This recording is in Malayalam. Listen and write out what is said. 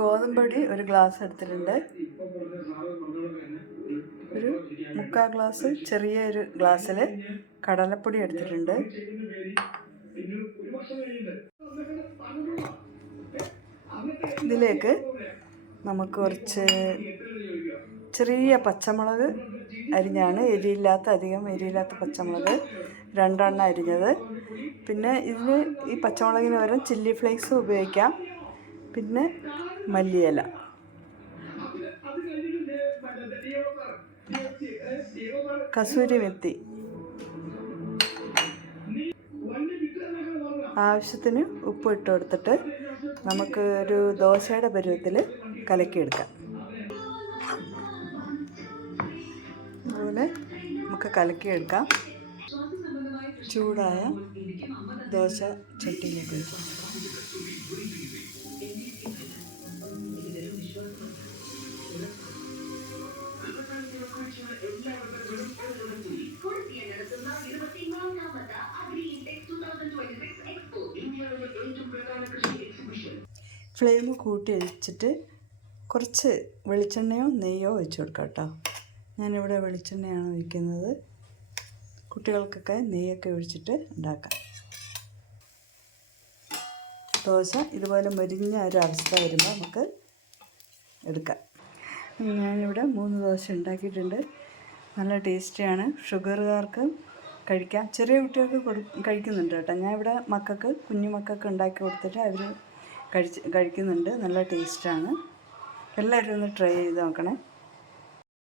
ഗോതമ്പൊടി ഒരു ഗ്ലാസ് എടുത്തിട്ടുണ്ട്. ഒരു 3/4 ഗ്ലാസ് ചെറിയൊരു ഗ്ലാസ്സിൽ കടലപ്പൊടി എടുത്തിട്ടുണ്ട്. ഇതിലേക്ക് നമുക്ക് കുറച്ച് ചെറിയ പച്ചമുളക് അരിഞ്ഞാണ്, അധികം എരിയില്ലാത്ത പച്ചമുളക് 2 എണ്ണം അരിഞ്ഞത്. പിന്നെ ഇതിന് ഈ പച്ചമുളകിന് പകരം ചില്ലി ഫ്ലേക്സ് ഉപയോഗിക്കാം. പിന്നെ മല്ലിയില, കസൂരി മെത്തി, ആവശ്യത്തിന് ഉപ്പ് ഇട്ട് കൊടുത്തിട്ട് നമുക്ക് ഒരു ദോശയുടെ പരുവത്തിൽ കലക്കിയെടുക്കാം. അതുപോലെ നമുക്ക് കലക്കിയെടുക്കാം. ചൂടായ ദോശ ചട്ടിയിലേക്ക് വെക്കാം. ഫ്ലെയിം കൂട്ടി വെച്ചിട്ട് കുറച്ച് വെളിച്ചെണ്ണയോ നെയ്യോ ഒഴിച്ച് കൊടുക്കാം കേട്ടോ. ഞാനിവിടെ വെളിച്ചെണ്ണയാണ് ഒഴിക്കുന്നത്. കുട്ടികൾക്കൊക്കെ നെയ്യൊക്കെ ഒഴിച്ചിട്ട് ഉണ്ടാക്കാം. ദോശ ഇതുപോലെ മൊരിഞ്ഞ ഒരവസ്ഥ വരുമ്പോൾ നമുക്ക് എടുക്കാം. ഞാനിവിടെ 3 ദോശ ഉണ്ടാക്കിയിട്ടുണ്ട്. നല്ല ടേസ്റ്റിയാണ്. ഷുഗറുകാർക്ക് കഴിക്കാം. ചെറിയ കുട്ടികൾക്ക് കഴിക്കുന്നുണ്ട് കേട്ടോ. ഞാൻ ഇവിടെ കുഞ്ഞു മക്കൾക്ക് ഉണ്ടാക്കി കൊടുത്തിട്ട് അവർ കഴിക്കുന്നുണ്ട്. നല്ല ടേസ്റ്റാണ്. എല്ലാവരും ഒന്ന് ട്രൈ ചെയ്ത് നോക്കണേ.